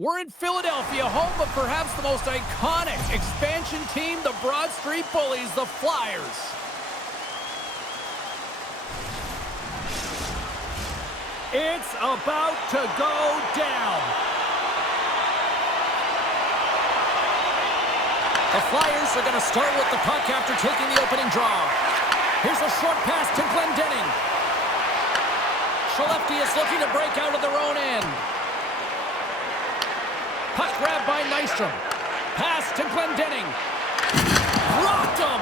We're in Philadelphia, home of perhaps the most iconic expansion team, the Broad Street Bullies, the Flyers. It's about to go down. The Flyers are going to start with the puck after taking the opening draw. Here's a short pass to Glendening. Skelleftea is looking to break out of their own end. Puck grabbed by Nystrom. Pass to Glendening. Rocked him!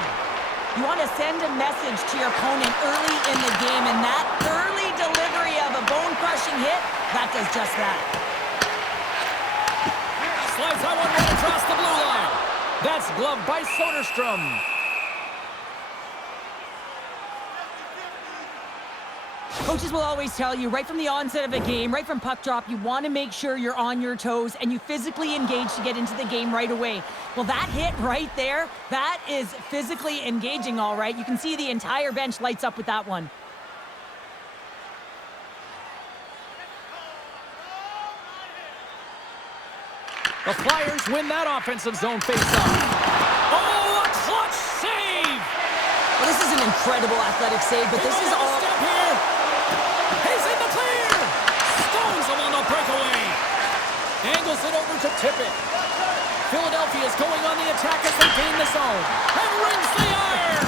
You want to send a message to your opponent early in the game, and that early delivery of a bone-crushing hit, that does just that. Slides that one right across the blue line. That's gloved by Soderstrom. Coaches will always tell you, right from the onset of a game, right from puck drop, you want to make sure you're on your toes and you physically engage to get into the game right away. Well, that hit right there, that is physically engaging, all right. You can see the entire bench lights up with that one. The Flyers win that offensive zone faceoff. Oh, a clutch save! Well, this is an incredible athletic save, but this is all... Step here. He's in the clear! Stones him on the breakaway. Angles it over to Tippett. Philadelphia is going on the attack as they gain the zone. And rings the iron!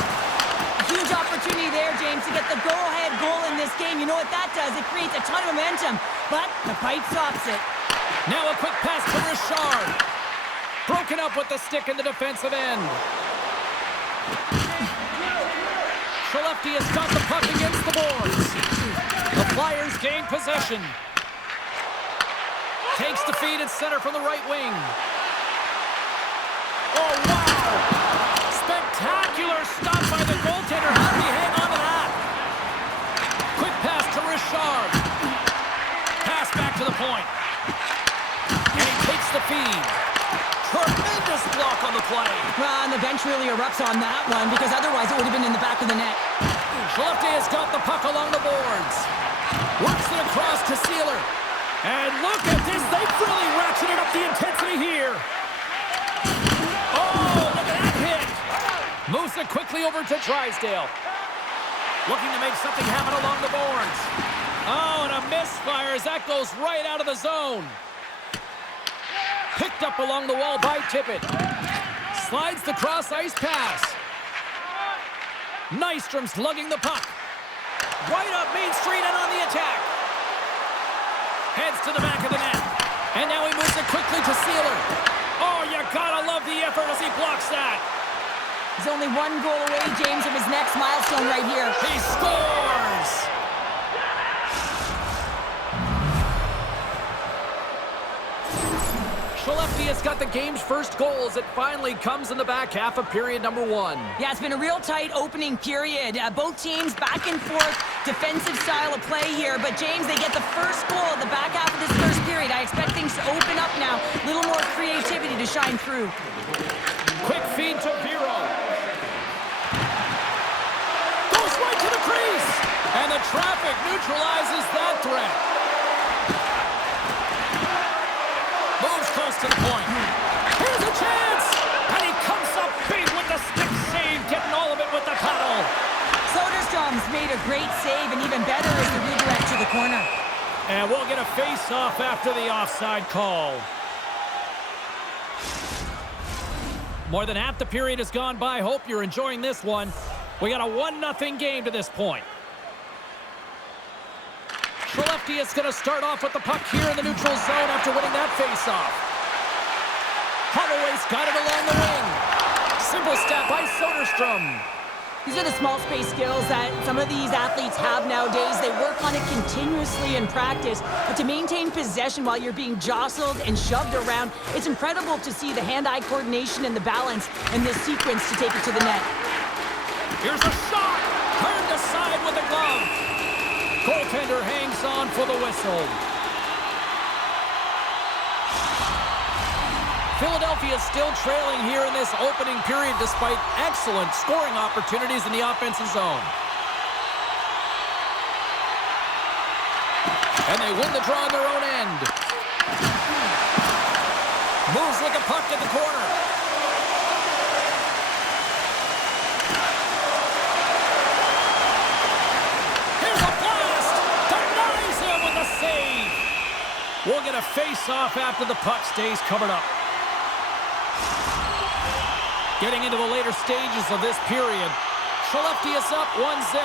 A huge opportunity there, James, to get the go-ahead goal in this game. You know what that does? It creates a ton of momentum, but the pipe stops it. Now a quick pass to Richard. Broken up with the stick in the defensive end. Skelleftea's got the puck against the boards. The Flyers gain possession. Takes the feed at center from the right wing. Oh, wow! Spectacular stop by the goaltender. How did he hang on to that? Quick pass to Richard. Pass back to the point. And he takes the feed. Tremendous block on the play. Well, and the bench really erupts on that one because otherwise it would have been in the back of the net. Skelleftea's got the puck along the boards. Works it across to Sealer. And look at this. They've really ratcheted up the intensity here. Oh, look at that hit. Moves it quickly over to Drysdale. Looking to make something happen along the boards. Oh, and a misfire as that goes right out of the zone. Picked up along the wall by Tippett. Slides the cross-ice pass. Nystrom's lugging the puck. Right up Main Street and on the attack. Heads to the back of the net. And now he moves it quickly to Sealer. Oh, you gotta love the effort as he blocks that. He's only one goal away, James, from his next milestone right here. He scores! Skelleftea's got the game's first goal as it finally comes in the back half of period number one. Yeah, it's been a real tight opening period. Both teams back and forth, defensive style of play here. But, James, they get the first goal at the back half of this first period. I expect things to open up now. A little more creativity to shine through. Quick feed to Vero. Goes right to the crease. And the traffic neutralizes that threat. Moves close to the point. Here's a chance! And he comes up big with the stick save, getting all of it with the paddle. Soderstrom's made a great save, and even better is the redirect to the corner. And we'll get a face-off after the offside call. More than half the period has gone by. Hope you're enjoying this one. We got a 1-0 game to this point. Skelleftea is going to start off with the puck here in the neutral zone after winning that face-off. Holloway's got it along the wing. Simple step by Soderstrom. These are the small space skills that some of these athletes have nowadays. They work on it continuously in practice. But to maintain possession while you're being jostled and shoved around, it's incredible to see the hand-eye coordination and the balance in this sequence to take it to the net. Here's a shot. Turned aside with a glove. Goaltender hangs on for the whistle. Philadelphia is still trailing here in this opening period despite excellent scoring opportunities in the offensive zone. And they win the draw on their own end. Moves with the puck in the corner. Here's a blast. Denies him with a save. We'll get a face-off after the puck stays covered up. Getting into the later stages of this period. Skelleftea is up 1-0.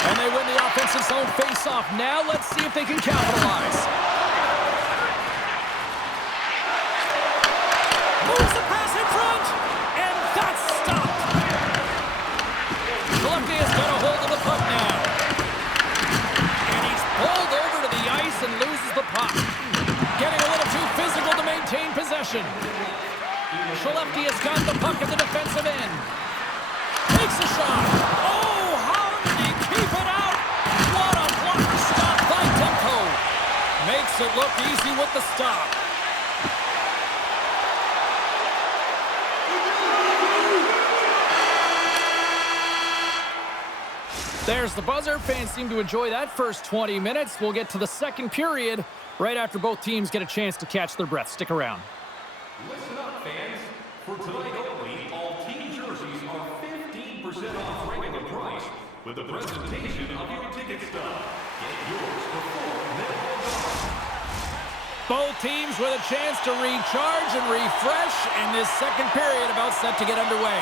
And they win the offensive zone face-off. Now let's see if they can capitalize. Moves the pass in front, and that's stopped. Skelleftea's got a hold of the puck now. And he's pulled over to the ice and loses the puck. Getting a little too physical to maintain possession. Skelleftea's got the puck at the defensive end. Takes a shot. Oh, how did he keep it out? What a blocker stop by Demko. Makes it look easy with the stop. There's the buzzer. Fans seem to enjoy that first 20 minutes. We'll get to the second period right after both teams get a chance to catch their breath. Stick around. Listen up, fans. For tonight only, all team jerseys are 15% off regular price with the presentation of your ticket stub. Get yours before they're all gone. Both teams with a chance to recharge and refresh, and this second period about set to get underway.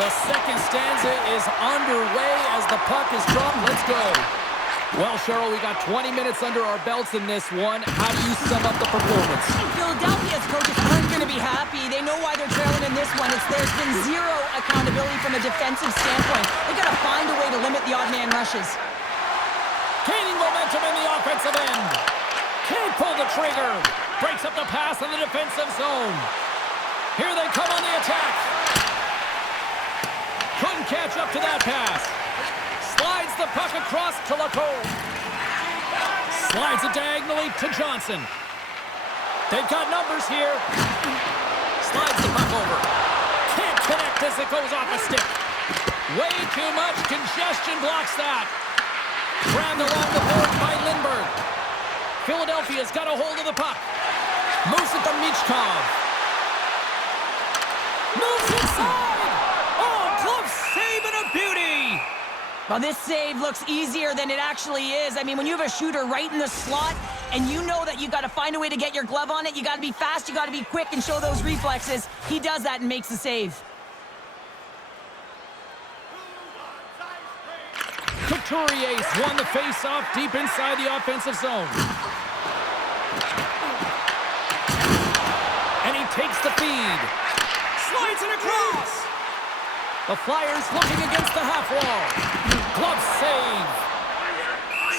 The second stanza is underway as the puck is dropped. Let's go. Well, Cheryl, we got 20 minutes under our belts in this one. How do you sum up the performance? Philadelphia's coaches aren't going to be happy. They know why they're trailing in this one. There's been zero accountability from a defensive standpoint. They've got to find a way to limit the odd man rushes. Gaining momentum in the offensive end. Can't pull the trigger. Breaks up the pass in the defensive zone. Here they come on the attack. Couldn't catch up to that pass. Slides the puck across to Lacombe. Slides it diagonally to Johnson. They've got numbers here. Slides the puck over. Can't connect as it goes off a stick. Way too much congestion blocks that. Grabbed along the board by Lindbergh. Philadelphia's got a hold of the puck. Moves it to Michkov. Moves inside. Save and a beauty! Well, this save looks easier than it actually is. I mean, when you have a shooter right in the slot and you know that you got to find a way to get your glove on it, you got to be fast, you got to be quick and show those reflexes. He does that and makes the save. Couturier's won the face-off deep inside the offensive zone. And he takes the feed. Slides it across. The Flyers looking against the half wall. Glove save.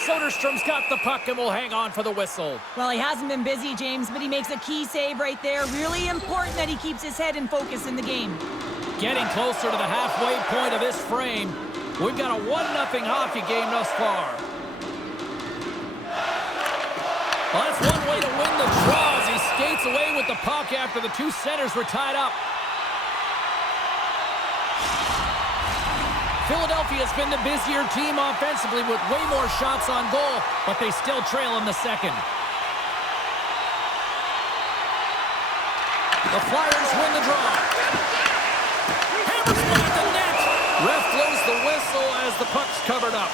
Soderstrom's got the puck and will hang on for the whistle. Well, he hasn't been busy, James, but he makes a key save right there. Really important that he keeps his head in focus in the game. Getting closer to the halfway point of this frame. We've got a 1-0 hockey game thus far. Well, that's one way to win the draw as he skates away with the puck after the two centers were tied up. Philadelphia's been the busier team offensively with way more shots on goal, but they still trail in the second. The Flyers win the draw. Hammers back the net. Ref blows the whistle as the puck's covered up.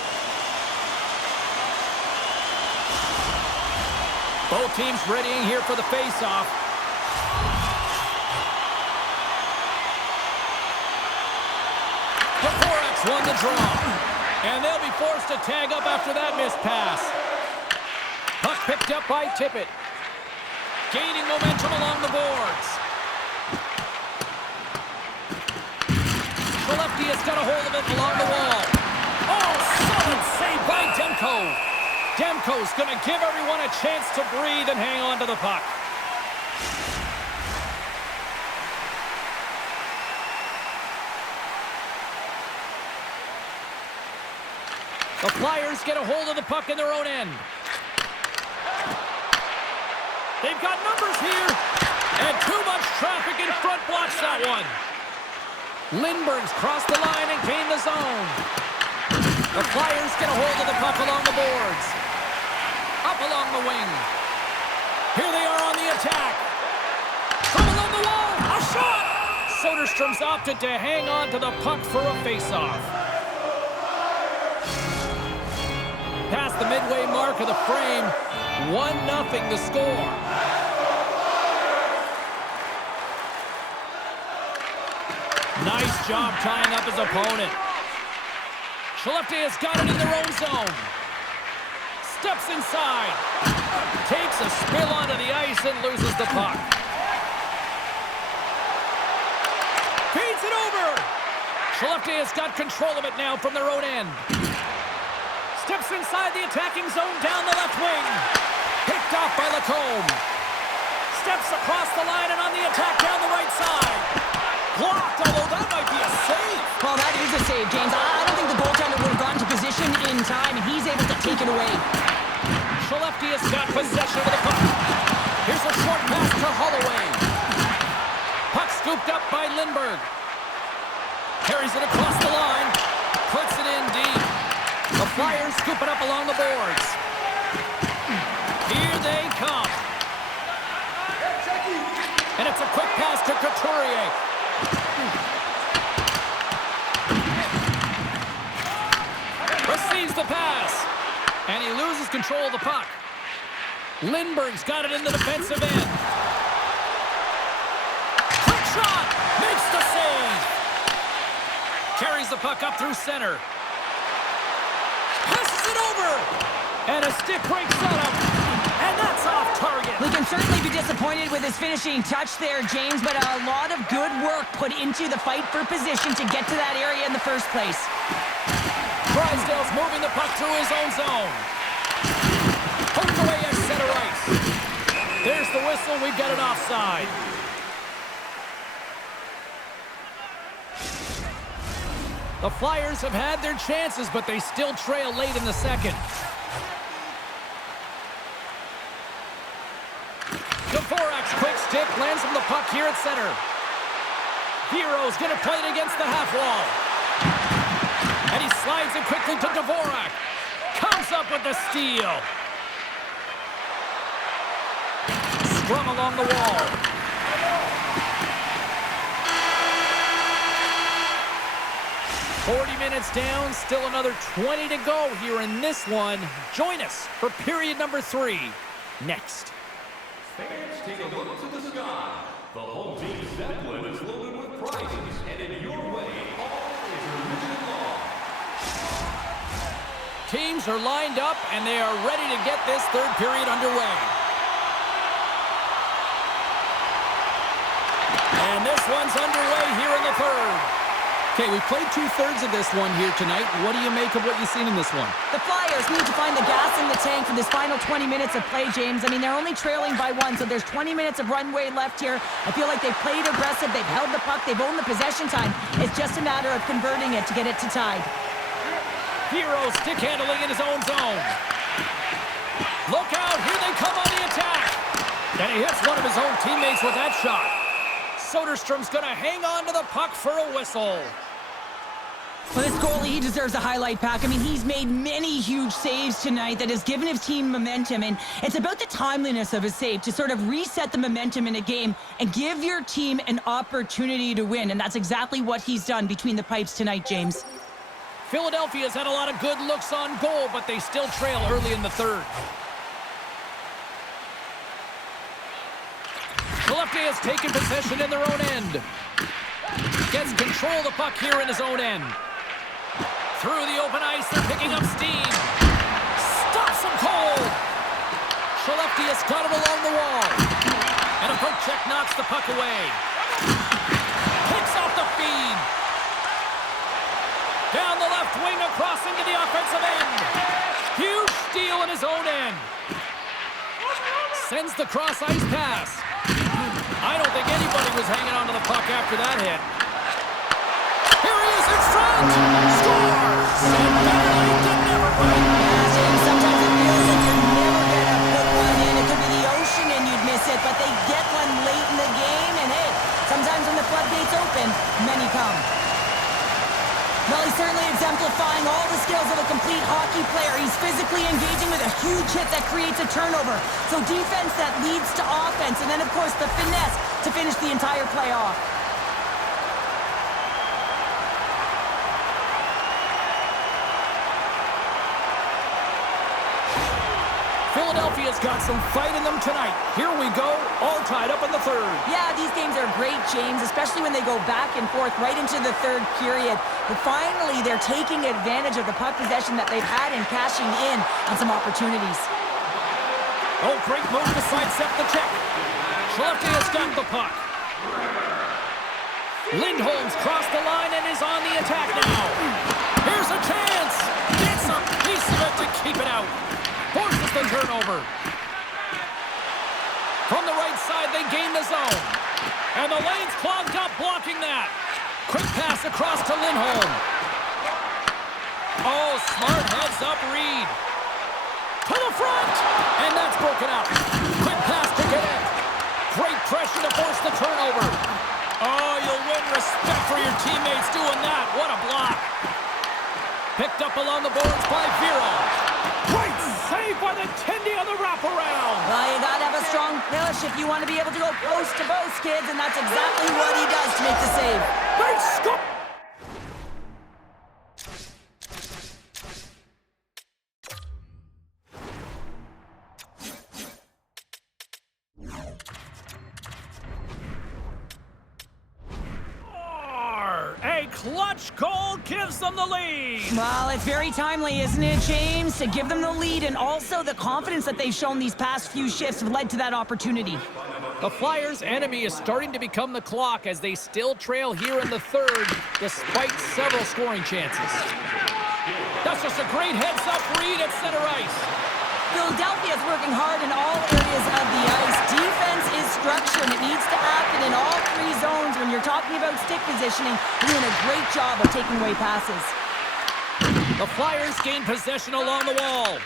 Both teams readying here for the face-off. Won the draw. And they'll be forced to tag up after that missed pass. Puck picked up by Tippett. Gaining momentum along the boards. Skelleftea's got a hold of it along the wall. Oh, solid save by Demko. Demko's going to give everyone a chance to breathe and hang on to the puck. The Flyers get a hold of the puck in their own end. They've got numbers here. And too much traffic in front blocks that one. Lindbergh's crossed the line and gained the zone. The Flyers get a hold of the puck along the boards. Up along the wing. Here they are on the attack. From along the wall, a shot! Soderstrom's opted to hang on to the puck for a face-off. Past the midway mark of the frame, 1-0 the score. Nice job tying up his opponent. Skelleftea's got it in their own zone. Steps inside. Takes a spill onto the ice and loses the puck. Feeds it over. Skelleftea's got control of it now from their own end. Steps inside the attacking zone down the left wing. Picked off by Lacombe. Steps across the line and on the attack down the right side. Blocked, although that might be a save. Well, that is a save, James. I don't think the goaltender would have gotten to position in time, and he's able to take it away. Skelleftea's got possession of the puck. Here's a short pass to Holloway. Puck scooped up by Lindbergh. Carries it across the line. Puts it in deep. The Flyers scoop it up along the boards. Here they come. And it's a quick pass to Couturier. Receives the pass. And he loses control of the puck. Lindbergh's got it in the defensive end. Quick shot. Makes the save. Carries the puck up through center. Passes it over. And a stick breaks out of. And that's off target. We can certainly be disappointed with his finishing touch there, James, but a lot of good work put into the fight for position to get to that area in the first place. Drysdale's moving the puck through his own zone. Poked away at center ice. There's the whistle. We've got an offside. The Flyers have had their chances, but they still trail late in the second. Dvorak's quick stick lands him the puck here at center. Hero's going to play it against the half wall. And he slides it quickly to Dvorak. Comes up with the steal. Scrum along the wall. "40 minutes down, still another 20 to go here in this one. Join us for period number 3 next. Fans, take a look to the sky. The home team Zeppelin is loaded with prizes, and in your way, all is religion law. Teams are lined up, and they are ready to get this third period underway. And this one's underway here in the third. Okay, we played 2/3 of this one here tonight. What do you make of what you've seen in this one? The Flyers need to find the gas in the tank for this final 20 minutes of play, James. I mean, they're only trailing by 1, so there's 20 minutes of runway left here. I feel like they've played aggressive, they've held the puck, they've owned the possession time. It's just a matter of converting it to get it to tied. Hero stick handling in his own zone. Look out, here they come on the attack. And he hits one of his own teammates with that shot. Soderstrom's going to hang on to the puck for a whistle. Well, this goalie, he deserves a highlight pack. I mean, he's made many huge saves tonight that has given his team momentum, and it's about the timeliness of his save to sort of reset the momentum in a game and give your team an opportunity to win, and that's exactly what he's done between the pipes tonight, James. Philadelphia's had a lot of good looks on goal, but they still trail early in the third. Skelleftea has taken possession in their own end. Gets control of the puck here in his own end. Through the open ice, they're picking up steam. Stops him cold. Skelleftea's got it along the wall. And a poke check knocks the puck away. Picks off the feed. Down the left wing across into the offensive end. Huge steal in his own end. Sends the cross ice pass. I don't think anybody was hanging on to the puck after that hit. Here he is in front! Scores! And better late than never, right? Yeah, James, sometimes it feels like you're never going to put one in. It could be the ocean and you'd miss it, but they get one late in the game, and hey, sometimes when the floodgates open, many come. Well, he's certainly exemplifying all the skills of a complete hockey player. He's physically engaging with a huge hit that creates a turnover. So defense that leads to offense, and then, of course, the finesse to finish the entire play off. Philadelphia's got some fight in them tonight. Here we go, all tied up in the third. Yeah, these games are great, James, especially when they go back and forth right into the third period. But finally, they're taking advantage of the puck possession that they've had and cashing in on some opportunities. Oh, great move to sidestep the check. Skelleftea's got the puck. Lindholm's crossed the line and is on the attack now. Here's a chance. Gets a piece of it to keep it out. Forces the turnover. From the right side, they gain the zone. And the lane's clogged up, blocking that. Quick pass across to Lindholm. Oh, smart heads-up read. To the front! And that's broken out. Quick pass to get in. Great pressure to force the turnover. Oh, you'll win respect for your teammates doing that. What a block. Picked up along the boards by Vero. Great save by the Tendy on the wraparound. Well, you got to have a strong finish if you want to be able to go post to post, kids, and that's exactly what he does to make the save. They score. A clutch goal gives them the lead. Well, it's very timely, isn't it, James? To give them the lead, and also the confidence that they've shown these past few shifts have led to that opportunity. The Flyers' enemy is starting to become the clock as they still trail here in the third, despite several scoring chances. That's just a great heads-up read at center ice. Philadelphia is working hard in all areas of the ice. Defense is structure, and it needs to happen in all three zones. When you're talking about stick positioning, you're doing a great job of taking away passes. The Flyers gain possession along the wall.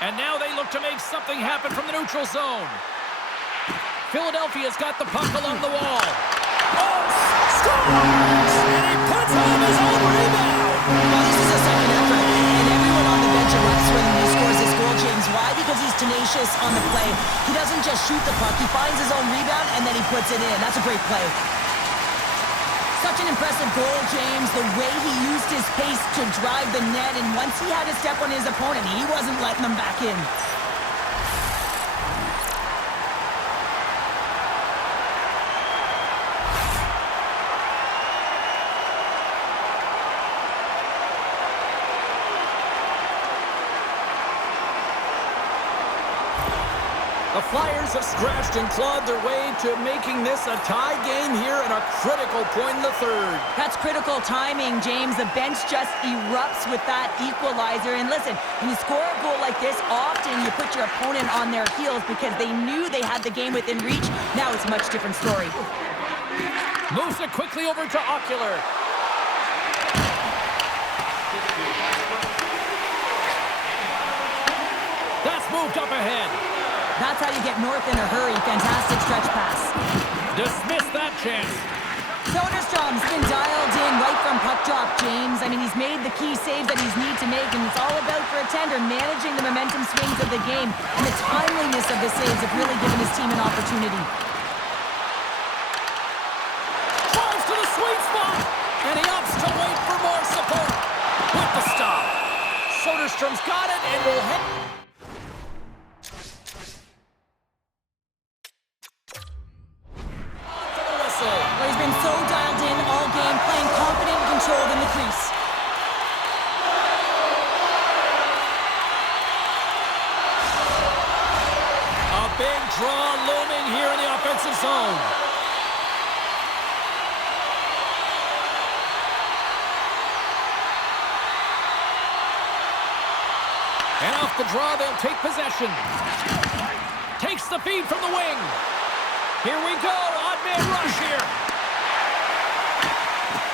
And now they look to make something happen from the neutral zone. Philadelphia's got the puck along the wall. Oh, scores! And he puts home his own rebound. Well, this is a second effort, and everyone on the bench erupts when he scores this goal, James. Why? Because he's tenacious on the play. He doesn't just shoot the puck. He finds his own rebound, and then he puts it in. That's a great play. Such an impressive goal, James. The way he used his pace to drive the net, and once he had a step on his opponent, he wasn't letting them back in. The Flyers have scratched and clawed their way to making this a tie game here at a critical point in the third. That's critical timing, James. The bench just erupts with that equalizer. And listen, when you score a goal like this, often you put your opponent on their heels because they knew they had the game within reach. Now it's a much different story. Moves it quickly over to Ocular. That's moved up ahead. That's how you get north in a hurry. Fantastic stretch pass. Dismiss that chance. Soderstrom's been dialed in right from puck drop, James. I mean, he's made the key saves that he's need to make, and it's all about for a tender managing the momentum swings of the game, and the timeliness of the saves have really given his team an opportunity. Drives to the sweet spot, and he opts to wait for more support. With the stop. Soderstrom's got it, and will hit. Well, he's been so dialed in all game, playing confident and controlled in the crease. A big draw looming here in the offensive zone. And off the draw, they'll take possession. Takes the feed from the wing. Here we go, odd man rush here.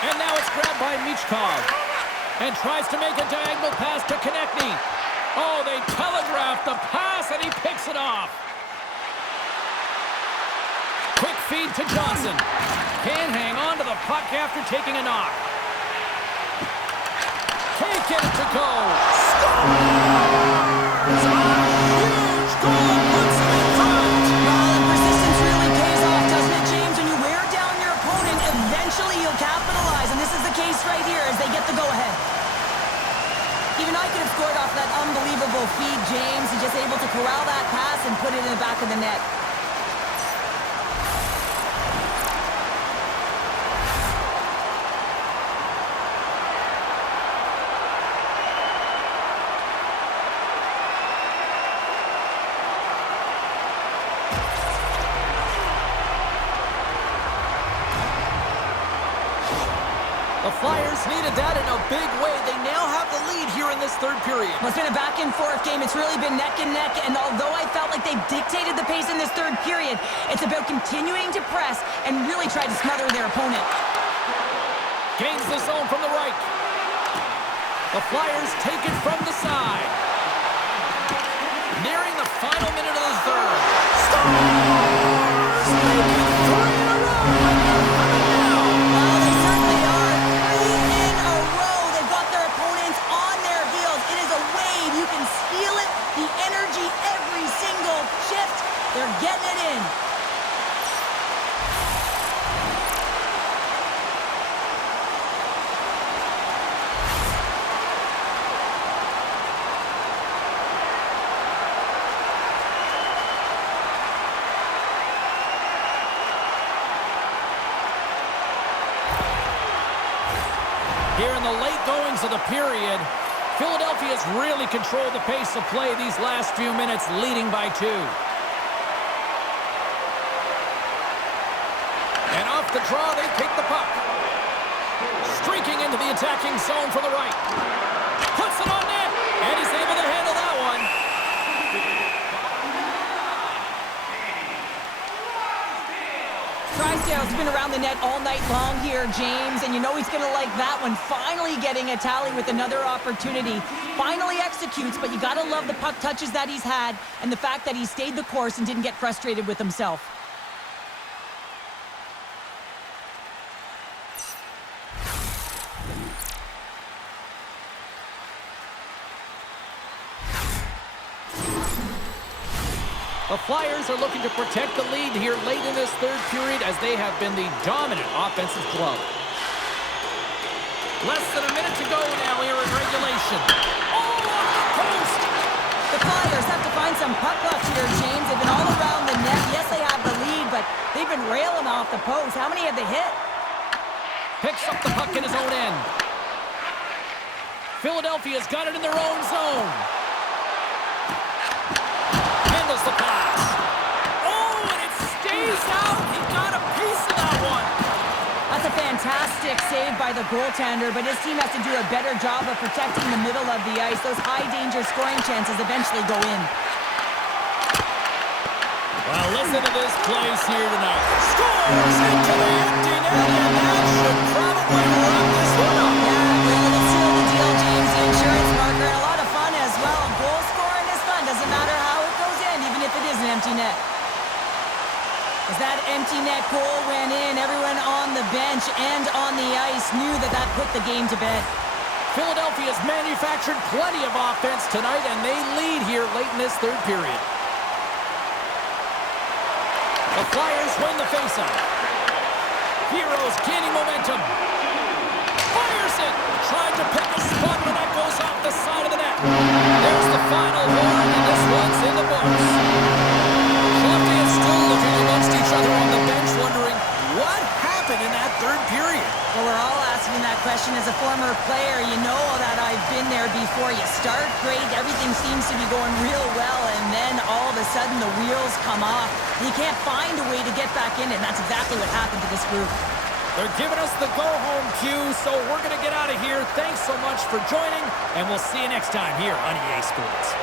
And now it's grabbed by Michkov. And tries to make a diagonal pass to Konechny. Oh, they telegraphed the pass, and he picks it off. Quick feed to Johnson. Can't hang on to the puck after taking a knock. Can't get it to go. Scores! A huge goal puts them in front. Well, and persistence really pays off, doesn't it, James? When you wear down your opponent, eventually you'll capitalize. And this is the case right here as they get the go-ahead. Even I could have scored off that unbelievable feed, James. He's just able to corral that pass and put it in the back of the net. The Flyers needed that in a big way. They now have the lead here in this third period. Well, it's been a back-and-forth game. It's really been neck and neck, and although I felt like they dictated the pace in this third period, it's about continuing to press and really try to smother their opponent. Gains the zone from the right. The Flyers take it from the side. Nearing the final minute of the third. Stars! Making 3 in a row! Well, they certainly are. 3 in a row. They've got their opponents on their heels. It is a wave. You can feel it. The energy every single shift. They're getting it in. Here in the late goings of the period, Philadelphia's really controlled the pace of play these last few minutes, leading by 2. And off the draw, they take the puck. Streaking into the attacking zone from the right. Puts it on net, and he's able to handle that one. Drysdale's been around the net all night long here, James, and you know he's going to like that one. Finally getting a tally with another opportunity. Finally executes, but you got to love the puck touches that he's had and the fact that he stayed the course and didn't get frustrated with himself. The Flyers are looking to protect the lead here late in this third period as they have been the dominant offensive club. Less than a minute to go now here in regulation. Oh, off the post! The Flyers have to find some puck luck here, James. They've been all around the net. Yes, they have the lead, but they've been railing off the post. How many have they hit? Picks up the puck in his own end. Philadelphia's got it in their own zone. Handles the pass. Oh, and it stays out. He got a piece of that one. That's a fantastic save by the goaltender, but his team has to do a better job of protecting the middle of the ice. Those high-danger scoring chances eventually go in. Well, listen to this place here tonight. Scores into the empty net, and that should probably wrap this one up. Yeah, well, it'll seal the deal, James. The insurance marker, and a lot of fun as well. Goal scoring is fun. Doesn't matter how it goes in, even if it is an empty net. As that empty net goal went in, everyone on the bench and on the ice knew that that put the game to bed. Philadelphia's manufactured plenty of offense tonight, and they lead here late in this third period. The Flyers win the faceoff. Heroes gaining momentum. Fires it. Trying to pick a spot, but that goes off the side of the net. There's the final horn, and this one's in the books. Skelleftea is still looking amongst each other on the bench, wondering what happened in that third period. Well, we're all asking that question as a former player. You know that I've been there before. You start great, everything seems to be going real well, and then all of a sudden the wheels come off. You can't find a way to get back in it, and that's exactly what happened to this group. They're giving us the go-home cue, so we're going to get out of here. Thanks so much for joining, and we'll see you next time here on EA Sports.